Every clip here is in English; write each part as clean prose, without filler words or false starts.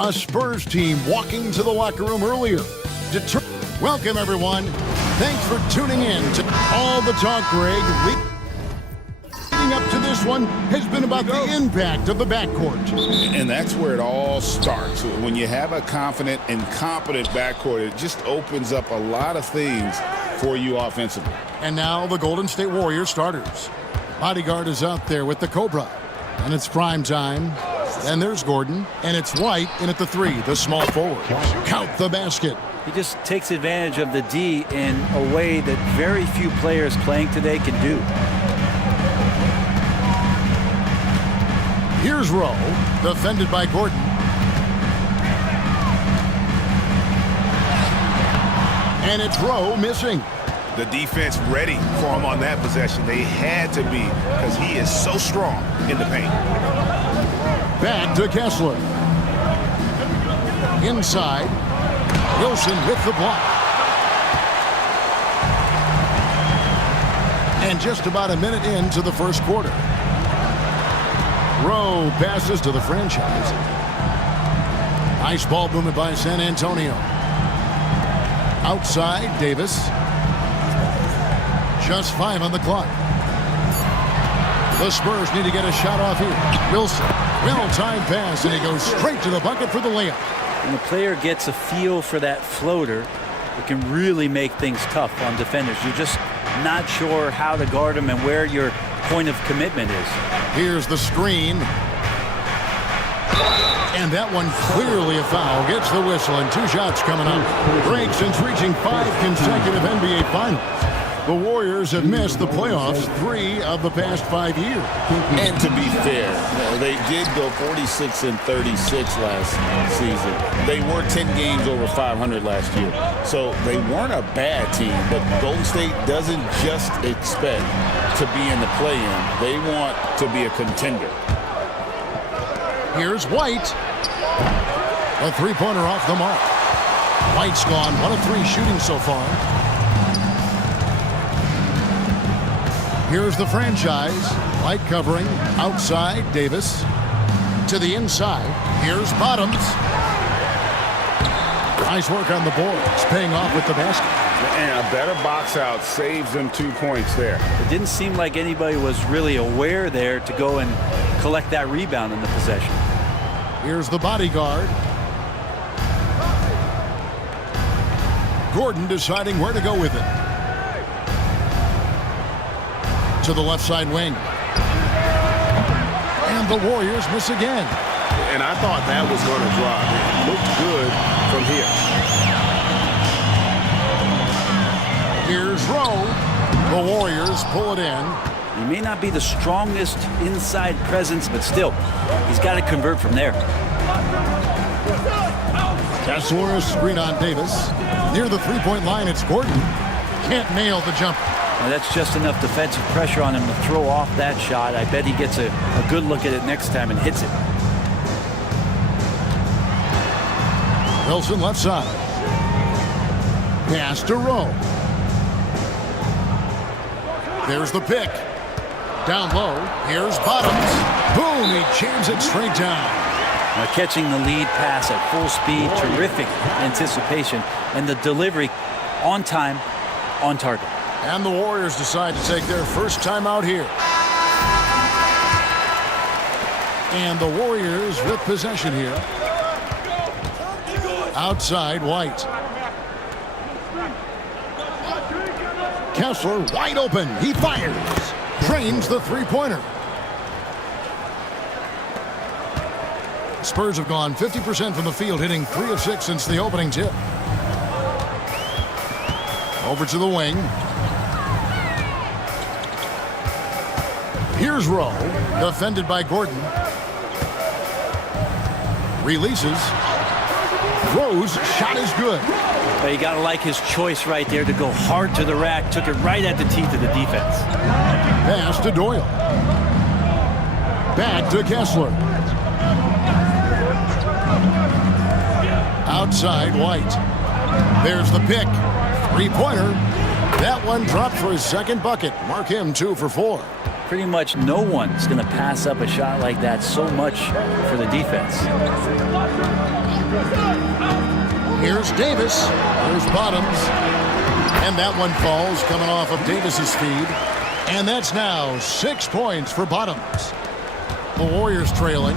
A Spurs team walking to the locker room earlier. Welcome, everyone. Thanks for tuning in to All the Talk, Greg. Leading up to this one has been about the impact of the backcourt. And that's where it all starts. When you have a confident and competent backcourt, it just opens up a lot of things for you offensively. And now the Golden State Warriors starters. Bodyguard is out there with the Cobra. And it's prime time. And there's Gordon. And it's White in at the three, the small forward. Count the basket. He just takes advantage of the D in a way that very few players playing today can do. Here's Rowe, defended by Gordon. And it's Rowe missing. The defense ready for him on that possession. They had to be because he is so strong in the paint. Back to Kessler. Inside. Wilson with the block. And just about a minute into the first quarter. Rowe passes to the franchise. Nice ball movement by San Antonio. Outside, Davis. Just 5 on the clock. The Spurs need to get a shot off here. Wilson, well-timed pass, and he goes straight to the bucket for the layup. When the player gets a feel for that floater, it can really make things tough on defenders. You're just not sure how to guard them and where your point of commitment is. Here's the screen. And that one clearly a foul. Gets the whistle, and 2 shots coming up. Greg, since reaching 5 consecutive NBA Finals, the Warriors have missed the playoffs 3 of the past 5 years. And to be fair, they did go 46-36 last season. They were 10 games over 500 last year. So they weren't a bad team, but Golden State doesn't just expect to be in the play-in. They want to be a contender. Here's White. A three-pointer off the mark. White's gone 1 of 3 shooting so far. Here's the franchise. White covering. Outside, Davis. To the inside. Here's Bottoms. Nice work on the boards. Paying off with the basket. And a better box out saves them 2 points there. It didn't seem like anybody was really aware there to go and collect that rebound in the possession. Here's the bodyguard. Gordon deciding where to go with it. To the left side wing. And the Warriors miss again. And I thought that was going to drop. It looked good from here. Here's Rowe. The Warriors pull it in. He may not be the strongest inside presence, but still, he's got to convert from there. Kessler, a screen on Davis. Near the three-point line, it's Gordon. Can't nail the jumper. Now that's just enough defensive pressure on him to throw off that shot. I bet he gets a good look at it next time and hits it. Wilson left side. Pass to Rowe. There's the pick. Down low. Here's Bottoms. Boom! He jams it straight down. Now catching the lead pass at full speed. Terrific anticipation. And the delivery on time, on target. And the Warriors decide to take their first time out here. And the Warriors with possession here. Outside, White. Kessler wide open. He fires. Drains the three-pointer. Spurs have gone 50% from the field, hitting 3 of 6 since the opening tip. Over to the wing. Here's Rowe, defended by Gordon. Releases. Rowe's shot is good. But you got to like his choice right there to go hard to the rack. Took it right at the teeth of the defense. Pass to Doyle. Back to Kessler. Outside, White. There's the pick. Three-pointer. That one dropped for his second bucket. Mark him 2 for 4. Pretty much no one's going to pass up a shot like that so much for the defense. Here's Davis. Here's Bottoms. And that one falls, coming off of Davis's feed. And that's now 6 points for Bottoms. The Warriors trailing.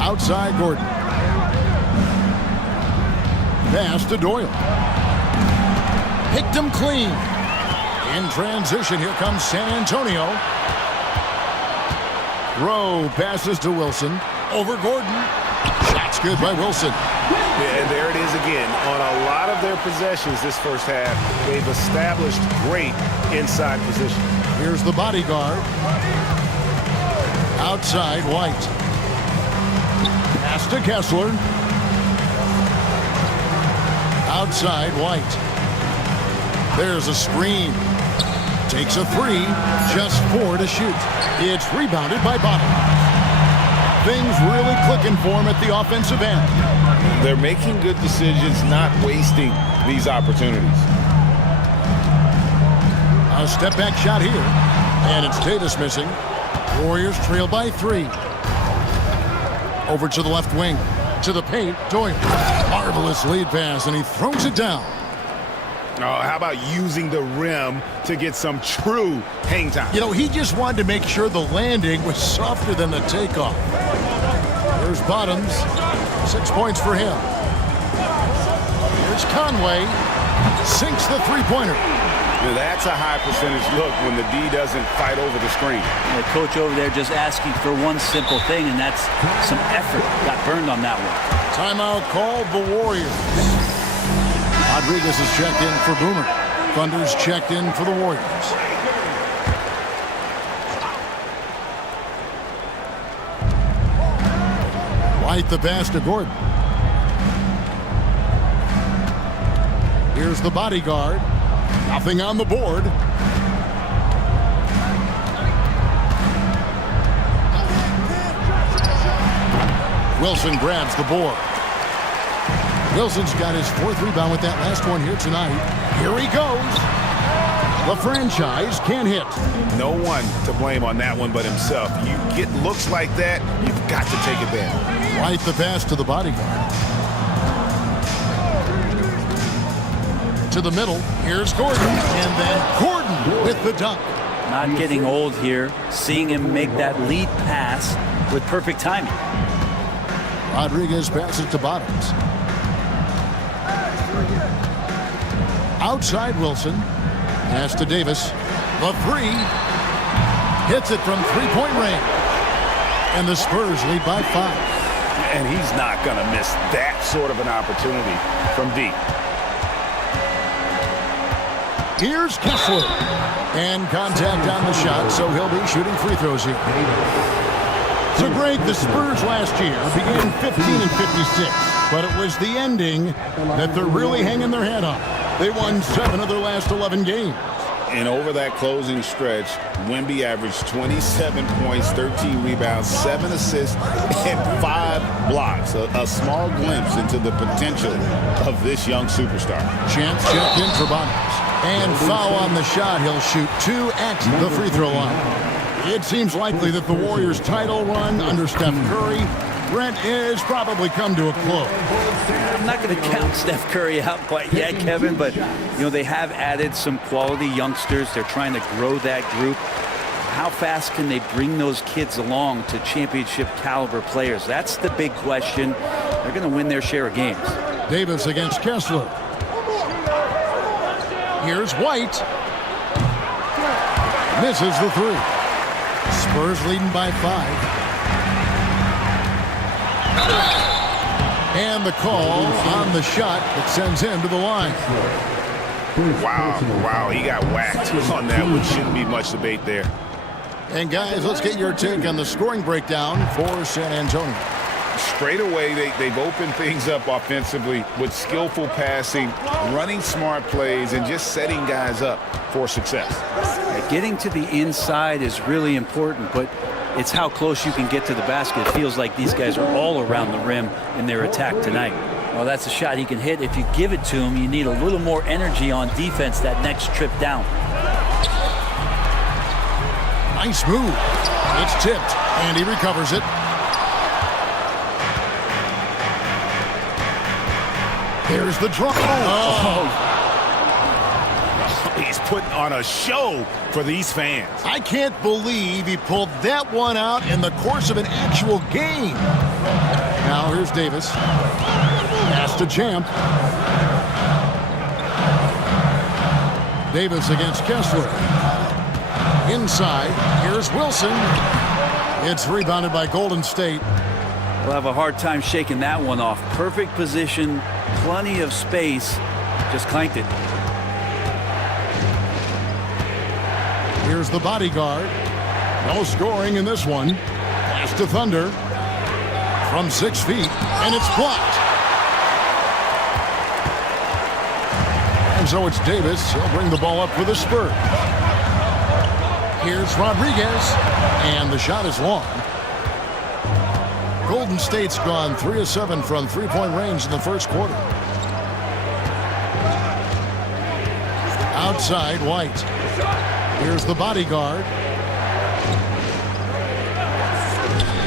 Outside Gordon. Pass to Doyle. Picked him clean. In transition, here comes San Antonio. Rowe passes to Wilson. Over Gordon. Shot's good by Wilson. Yeah, and there it is again. On a lot of their possessions this first half, they've established great inside position. Here's the bodyguard. Outside, White. Pass to Kessler. Outside, White. There's a screen. Takes a three. Just 4 to shoot. It's rebounded by Bottoms. Things really clicking for him at the offensive end. They're making good decisions, not wasting these opportunities. A step-back shot here. And it's Davis missing. Warriors trail by 3. Over to the left wing. To the paint. Doyle. Marvelous lead pass, and he throws it down. Oh, how about using the rim to get some true hang time? You know, he just wanted to make sure the landing was softer than the takeoff. There's Bottoms. 6 points for him. Here's Conway. Sinks the three-pointer. Now, that's a high percentage look when the D doesn't fight over the screen. The coach over there just asking for one simple thing, and that's some effort. Got burned on that one. Timeout called the Warriors. Rodriguez is checked in for Boomer. Thunder's checked in for the Warriors. White the pass to Gordon. Here's the bodyguard. Nothing on the board. Wilson grabs the board. Wilson's got his 4th rebound with that last one here tonight. Here he goes. The franchise can't hit. No one to blame on that one but himself. You get looks like that, you've got to take advantage. White the pass to the bodyguard. To the middle. Here's Gordon. And then Gordon with the dunk. Not getting old here. Seeing him make that lead pass with perfect timing. Rodriguez passes to Bottoms. Outside Wilson. Pass to Davis. The three. Hits it from three-point range. And the Spurs lead by 5. And he's not going to miss that sort of an opportunity from deep. Here's Kessler. And contact on the shot, so he'll be shooting free throws here. So, Greg, the Spurs last year began 15 and 56, but it was the ending that they're really hanging their head on. They won 7 of their last 11 games. And over that closing stretch, Wemby averaged 27 points, 13 rebounds, 7 assists, and 5 blocks. A small glimpse into the potential of this young superstar. Chance checked in for Bottoms. And foul on the shot. He'll shoot 2 at the free throw line. It seems likely that the Warriors' title run under Steph Curry, Brent, has probably come to a close. I'm not going to count Steph Curry out quite yet, Kevin, but they have added some quality youngsters. They're trying to grow that group. How fast can they bring those kids along to championship caliber players? That's the big question. They're going to win their share of games. Davis against Kessler. Here's White. Misses the three. Spurs leading by 5. And the call on the shot that sends him to the line. Wow, he got whacked on that one. Shouldn't be much debate there. And guys, let's get your take on the scoring breakdown for San Antonio. Straight away, they've opened things up offensively with skillful passing, running smart plays, and just setting guys up for success. Getting to the inside is really important, but it's how close you can get to the basket. It feels like these guys are all around the rim in their attack tonight. Well, that's a shot he can hit. If you give it to him, you need a little more energy on defense that next trip down. Nice move. It's tipped, and he recovers it. There's the draw. He's putting on a show for these fans. I can't believe he pulled that one out in the course of an actual game. Now here's Davis. Pass to Champ. Davis against Kessler. Inside, here's Wilson. It's rebounded by Golden State. We'll have a hard time shaking that one off. Perfect position, plenty of space. Just clanked it. Here's the bodyguard. No scoring in this one. Pass to Thunder. From 6 feet, and it's blocked. And so it's Davis. He'll bring the ball up for the Spurs. Here's Rodriguez, and the shot is long. Golden State's gone 3 of 7 from three-point range in the first quarter. Outside, White. Here's the bodyguard.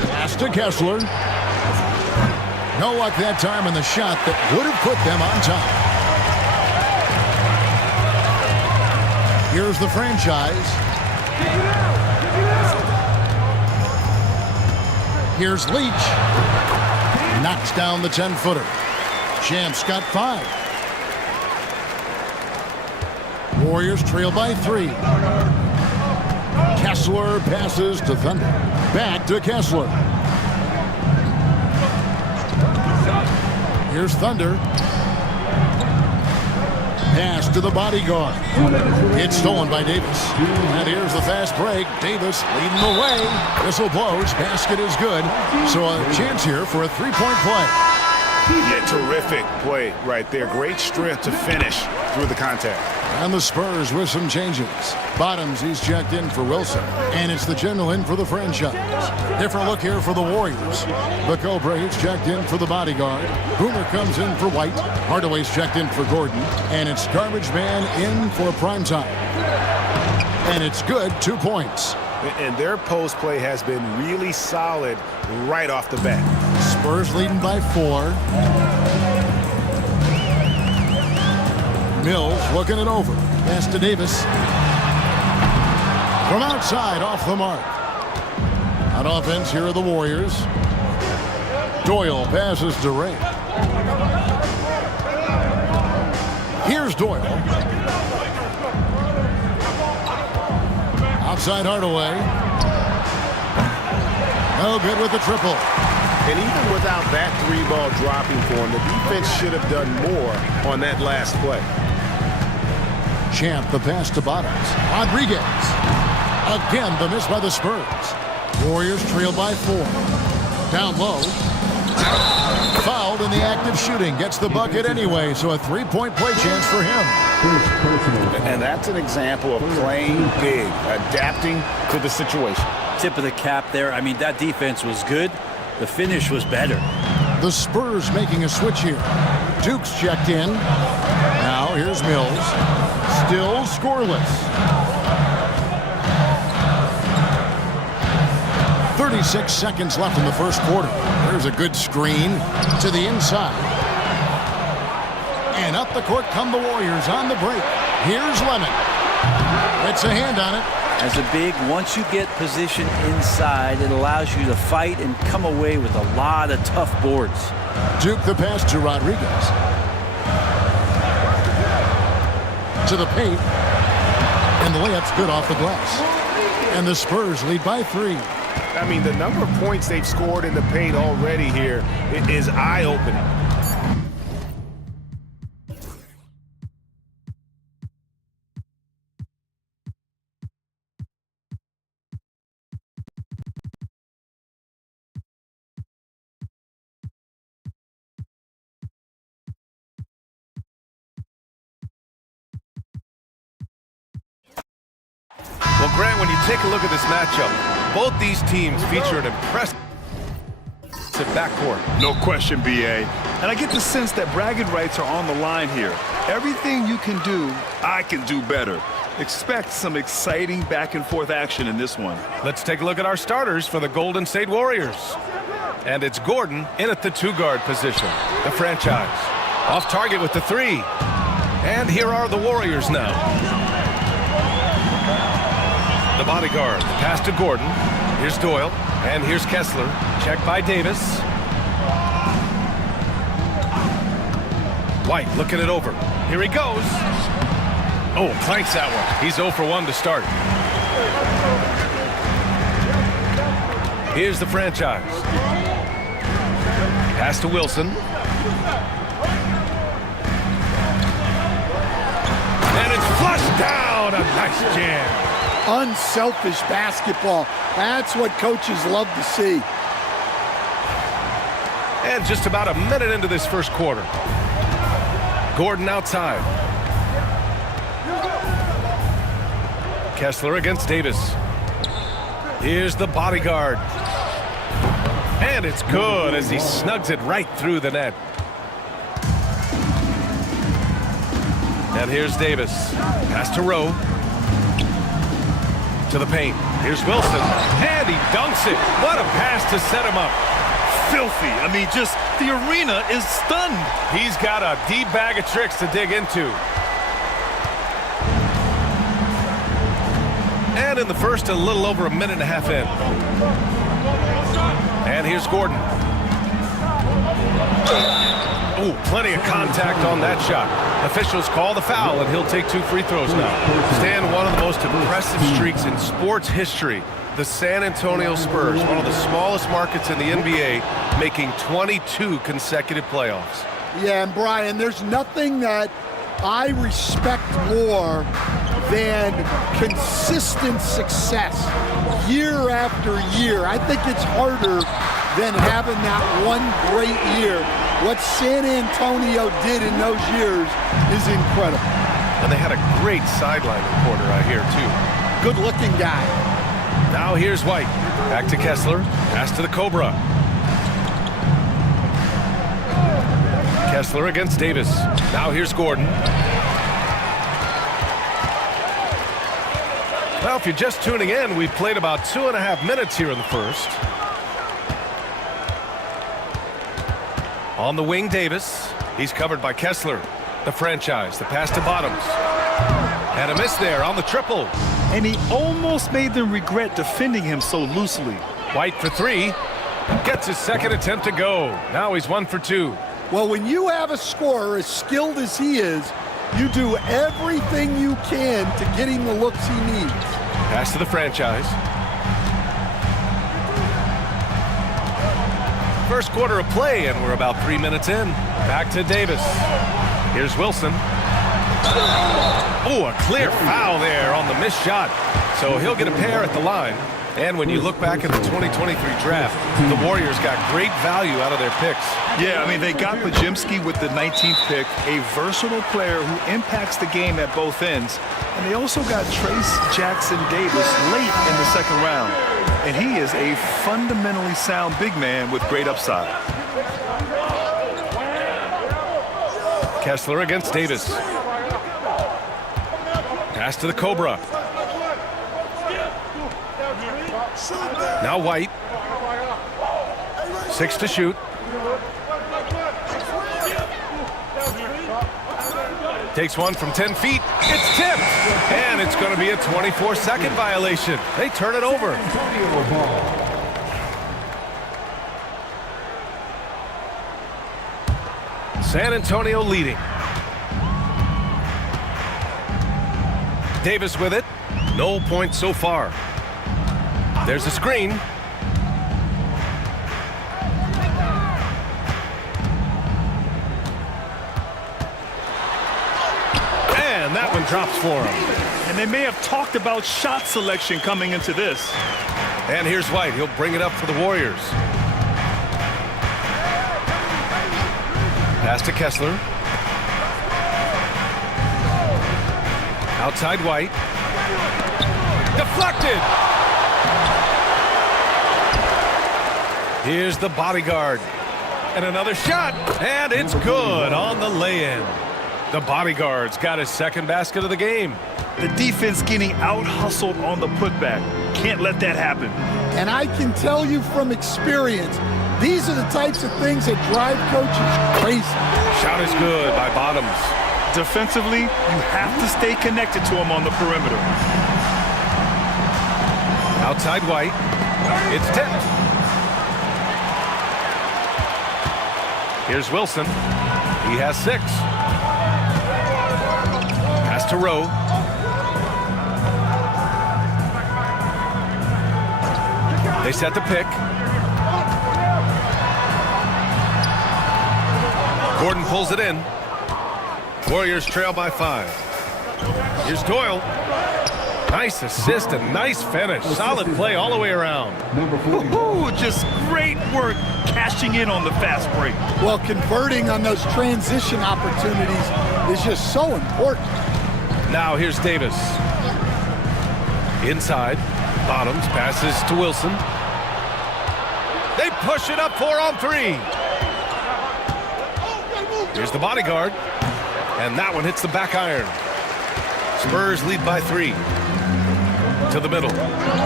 Pass to Kessler. No luck that time in the shot that would have put them on top. Here's the franchise. Here's Leach. Knocks down the 10-footer. Champ's got 5. Warriors trail by 3. Kessler passes to Thunder. Back to Kessler. Here's Thunder. Pass to the bodyguard. It's stolen by Davis. And here's the fast break. Davis leading the way. Whistle blows. Basket is good. So a chance here for a three-point play. Yeah, terrific play right there. Great strength to finish through the contact. And the Spurs with some changes. Bottoms, he's checked in for Wilson. And it's the general in for the franchise. Different look here for the Warriors. The Cobra, he's checked in for the bodyguard. Boomer comes in for White. Hardaway's checked in for Gordon. And it's Garbage Man in for Primetime. And it's good, 2 points. And their post play has been really solid right off the bat. Spurs leading by 4. Mills looking it over. Pass to Davis. From outside, off the mark. On offense, here are the Warriors. Doyle passes to Ray. Here's Doyle. Outside Hardaway. No good with the triple. And even without that 3-ball dropping for him, the defense should have done more on that last play. Champ, the pass to Bottoms. Rodriguez. Again, the miss by the Spurs. Warriors trail by 4. Down low. Fouled in the act of shooting. Gets the bucket anyway, so a 3-point play chance for him. And that's an example of playing big, adapting to the situation. Tip of the cap there. I mean, that defense was good. The finish was better. The Spurs making a switch here. Duke's checked in. Now here's Mills. Still scoreless. 36 seconds left in the first quarter. There's a good screen to the inside. And up the court come the Warriors on the break. Here's Lemon. It's a hand on it. As a big, once you get position inside, it allows you to fight and come away with a lot of tough boards. Duke the pass to Rodriguez. To the paint. And the layup's good off the glass. And the Spurs lead by 3. I mean, the number of points they've scored in the paint already here is eye-opening. Well, Grant, when you take a look at this matchup, both these teams feature an impressive backcourt. No question, B.A. And I get the sense that bragging rights are on the line here. Everything you can do, I can do better. Expect some exciting back-and-forth action in this one. Let's take a look at our starters for the Golden State Warriors. And it's Gordon in at the 2-guard position, the franchise. Off target with the three. And here are the Warriors now. The bodyguard. The pass to Gordon. Here's Doyle. And here's Kessler. Checked by Davis. White looking it over. Here he goes. Oh, clanks that one. He's 0 for 1 to start. Here's the franchise. Pass to Wilson. And it's flushed down. A nice jam. Unselfish basketball. That's what coaches love to see. And just about a minute into this first quarter. Gordon outside. Kessler against Davis. Here's the bodyguard. And it's good as he snugs it right through the net. And here's Davis. Pass to Rowe. To the paint. Here's Wilson. And he dunks it. What a pass to set him up. Filthy. I mean, just the arena is stunned. He's got a deep bag of tricks to dig into. And in the first, a little over a minute and a half in. And here's Gordon. Ooh, plenty of contact on that shot. Officials call the foul, and he'll take 2 free throws now. Stan, one of the most impressive streaks in sports history. The San Antonio Spurs, one of the smallest markets in the NBA, making 22 consecutive playoffs. Yeah, and Brian, there's nothing that I respect more than consistent success year after year. I think it's harder than having that one great year. What San Antonio did in those years is incredible. And they had a great sideline reporter out here, too. Good-looking guy. Now here's White. Back to Kessler. Pass to the Cobra. Kessler against Davis. Now here's Gordon. Well, if you're just tuning in, we've played about 2.5 minutes here in the first. On the wing, Davis. He's covered by Kessler. The franchise. The pass to Bottoms. And a miss there on the triple. And he almost made them regret defending him so loosely. White for 3. Gets his second attempt to go. Now he's 1 for 2. Well, when you have a scorer as skilled as he is, you do everything you can to get him the looks he needs. Pass to the franchise. First quarter of play, and we're about 3 minutes in. Back to Davis. Here's Wilson. Oh, a clear foul there on the missed shot. So he'll get a pair at the line. And when you look back at the 2023 draft, the Warriors got great value out of their picks. Yeah, I mean, they got Pajimski with the 19th pick, a versatile player who impacts the game at both ends. And they also got Trace Jackson Davis late in the second round. And he is a fundamentally sound big man with great upside. Kessler against Davis. Pass to the Cobra. Now White. 6 to shoot. Takes one from 10 feet. It's tipped. And it's going to be a 24-second violation. They turn it over. San Antonio leading. Davis with it. No points so far. There's a screen. And that one drops for him. And they may have talked about shot selection coming into this. And here's White. He'll bring it up for the Warriors. Pass to Kessler. Outside White. Deflected. Here's the bodyguard. And another shot. And it's good on the lay-in. The bodyguard's got his second basket of the game. The defense getting out-hustled on the putback. Can't let that happen. And I can tell you from experience, These are the types of things that drive coaches crazy. Shot is good by Bottoms. Defensively, you have to stay connected to him on the perimeter. Outside White. It's tipped. Here's Wilson. He has 6. Pass to Rowe. They set the pick. Gordon pulls it in. Warriors trail by 5. Here's Doyle. Nice assist and nice finish. Solid play all the way around. Just great work cashing in on the fast break. Well, converting on those transition opportunities is just so important. Now here's Davis. Inside. Bottoms passes to Wilson. They push it up 4 on 3. Here's the bodyguard. And that one hits the back iron. Spurs lead by 3. To the middle.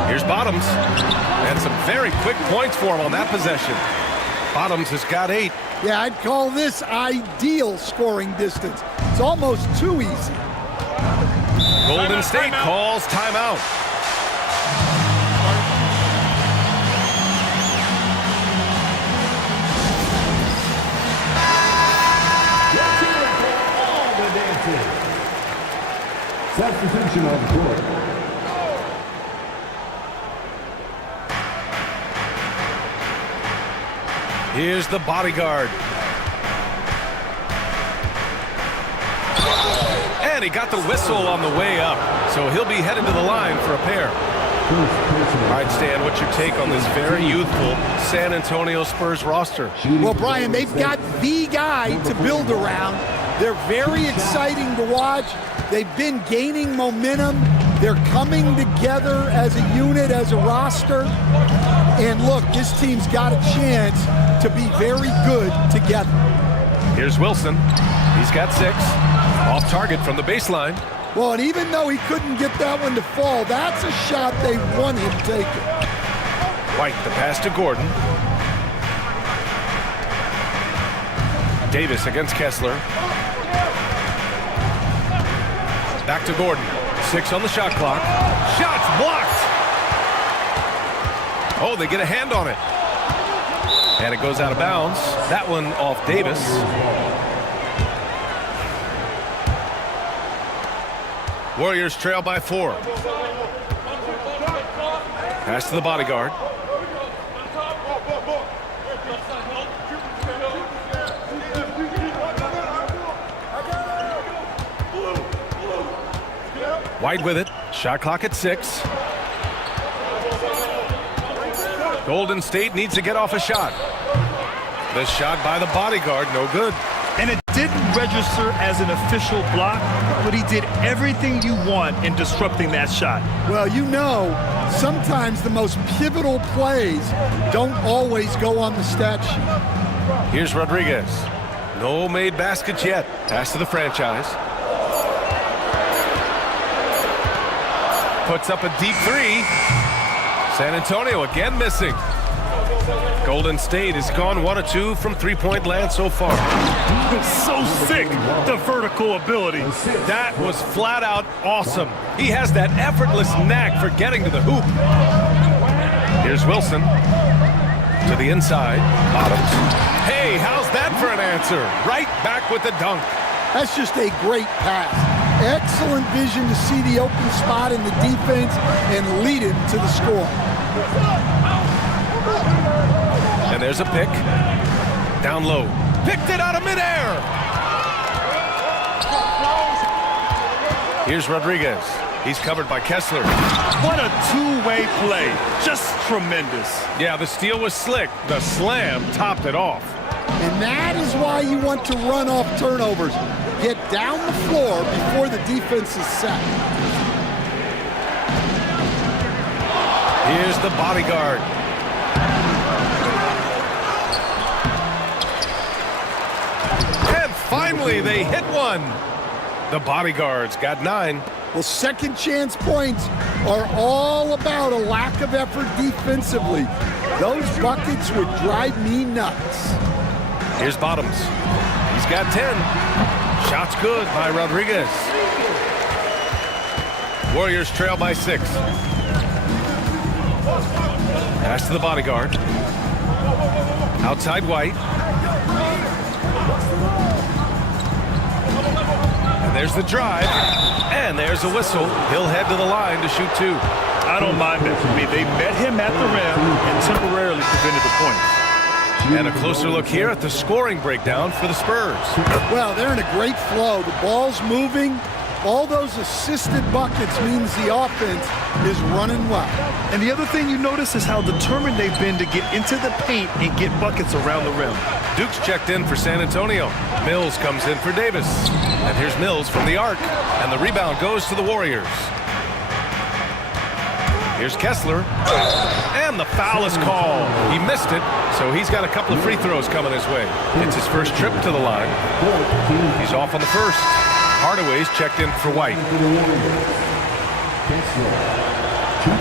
Here's Bottoms. And some very quick points for him on that possession. Bottoms has got 8. Yeah, I'd call this ideal scoring distance. It's almost too easy. Golden State calls timeout. Substitution on the court. Here's the bodyguard. And he got the whistle on the way up. So he'll be headed to the line for a pair. All right, Stan, what's your take on this very youthful San Antonio Spurs roster? Well, Brian, they've got the guy to build around. They're very exciting to watch. They've been gaining momentum. They're coming together as a unit, as a roster. And look, this team's got a chance to be very good together. Here's Wilson. He's got 6. Off target from the baseline. Well, and even though he couldn't get that one to fall, that's a shot they want him taking. White, the pass to Gordon. Davis against Kessler. Back to Gordon. 6 on the shot clock. Shots blocked. Oh, they get a hand on it. And it goes out of bounds. That one off Davis. Warriors trail by 4. Pass to the bodyguard. White with it. Shot clock at 6. Golden State needs to get off a shot. The shot by the bodyguard, no good. And it didn't register as an official block, but he did everything you want in disrupting that shot. Well, you know, sometimes the most pivotal plays don't always go on the stat sheet. Here's Rodriguez. No made baskets yet. Pass to the franchise. Puts up a deep 3. San Antonio again missing. Golden State has gone 1 of 2 from three-point land so far. So sick, the vertical ability. That was flat out awesome. He has that effortless knack for getting to the hoop. Here's Wilson. To the inside. Bottoms. Hey, how's that for an answer? Right back with the dunk. That's just a great pass. Excellent vision to see the open spot in the defense and lead him to the score. And there's a pick. Down low. Picked it out of midair. Here's Rodriguez. He's covered by Kessler. What a two-way play. Just tremendous. Yeah, the steal was slick. The slam topped it off. And that is why you want to run off turnovers. Get down the floor before the defense is set. Here's the bodyguard. And finally, they hit one. The bodyguards got 9. Well, second chance points are all about a lack of effort defensively. Those buckets would drive me nuts. Here's Bottoms. He's got 10. Shot's good by Rodriguez. Warriors trail by 6. Pass to the bodyguard. Outside White. And there's the drive. And there's a whistle. He'll head to the line to shoot 2. I don't mind that. I mean, they met him at the rim and temporarily prevented the points. And a closer look here at the scoring breakdown for the Spurs. Well, they're in a great flow. The ball's moving. All those assisted buckets means the offense is running well. And the other thing you notice is how determined they've been to get into the paint and get buckets around the rim. Duke's checked in for San Antonio. Mills comes in for Davis. And here's Mills from the arc. And the rebound goes to the Warriors. Here's Kessler. And the foul is called. He missed it, so he's got a couple of free throws coming his way. It's his first trip to the line. He's off on the first. Hardaway's checked in for White.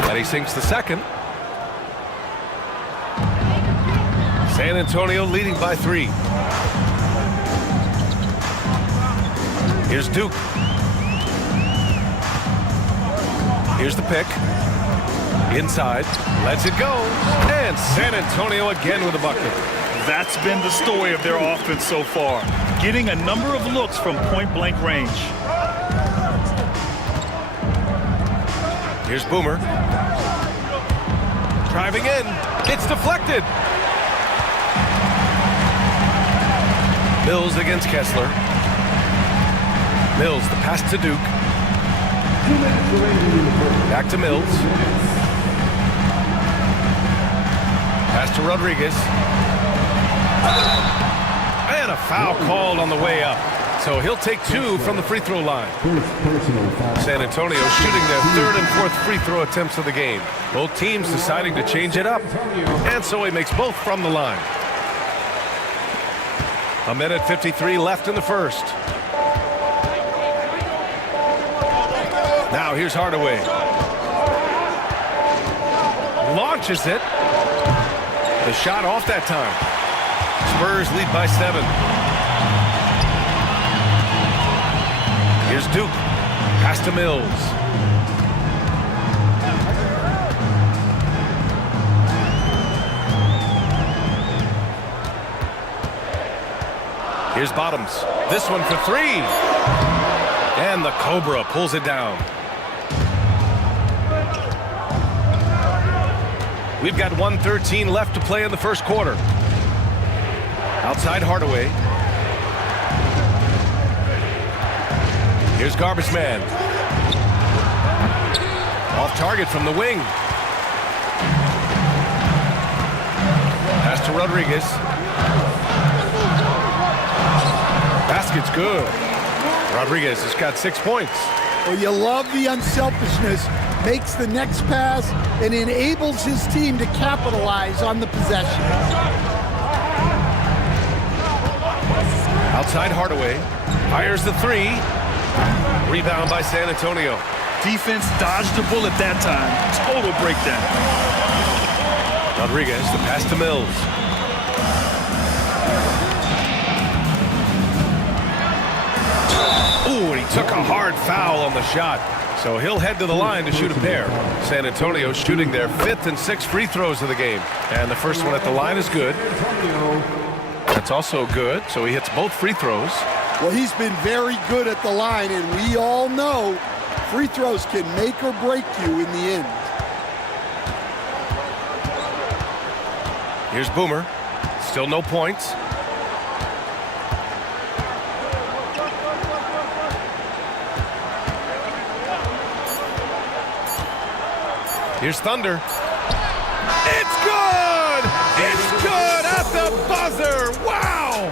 And he sinks the second. San Antonio leading by 3. Here's Duke. Here's the pick. Inside. Lets it go. And San Antonio again with a bucket. That's been the story of their offense so far. Getting a number of looks from point-blank range. Here's Boomer. Driving in. It's deflected. Mills against Kessler. Mills, the pass to Duke. Back to Mills. Pass to Rodriguez. And a foul called on the way up. So he'll take 2 from the free throw line. San Antonio shooting their 3rd and 4th free throw attempts of the game. Both teams deciding to change it up. And so he makes both from the line. 1:53 left in the first. Now here's Hardaway. Launches it. The shot off that time. Spurs lead by 7. Here's Duke. Pass to Mills. Here's Bottoms. This one for 3. And the Cobra pulls it down. We've got 1:13 left to play in the first quarter. Outside Hardaway. Here's Garbage Man. Off target from the wing. Pass to Rodriguez. Basket's good. Rodriguez has got 6 points. Well, you love the unselfishness. Makes the next pass and enables his team to capitalize on the possession. Outside Hardaway. Fires the 3. Rebound by San Antonio. Defense dodged the bullet that time. Total breakdown. Rodriguez, the pass to Mills. Ooh, and he took a hard foul on the shot. So he'll head to the line to shoot a pair. San Antonio shooting their 5th and 6th free throws of the game. And the first one at the line is good. That's also good, so he hits both free throws. Well, he's been very good at the line, and we all know free throws can make or break you in the end. Here's Boomer. Still no points. Here's Thunder. It's good! It's good at the buzzer! Wow!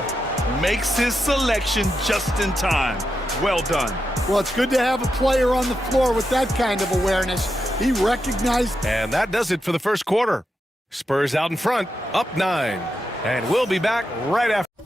Makes his selection just in time. Well done. Well, it's good to have a player on the floor with that kind of awareness. He recognized. And that does it for the first quarter. Spurs out in front, up 9. And we'll be back right after.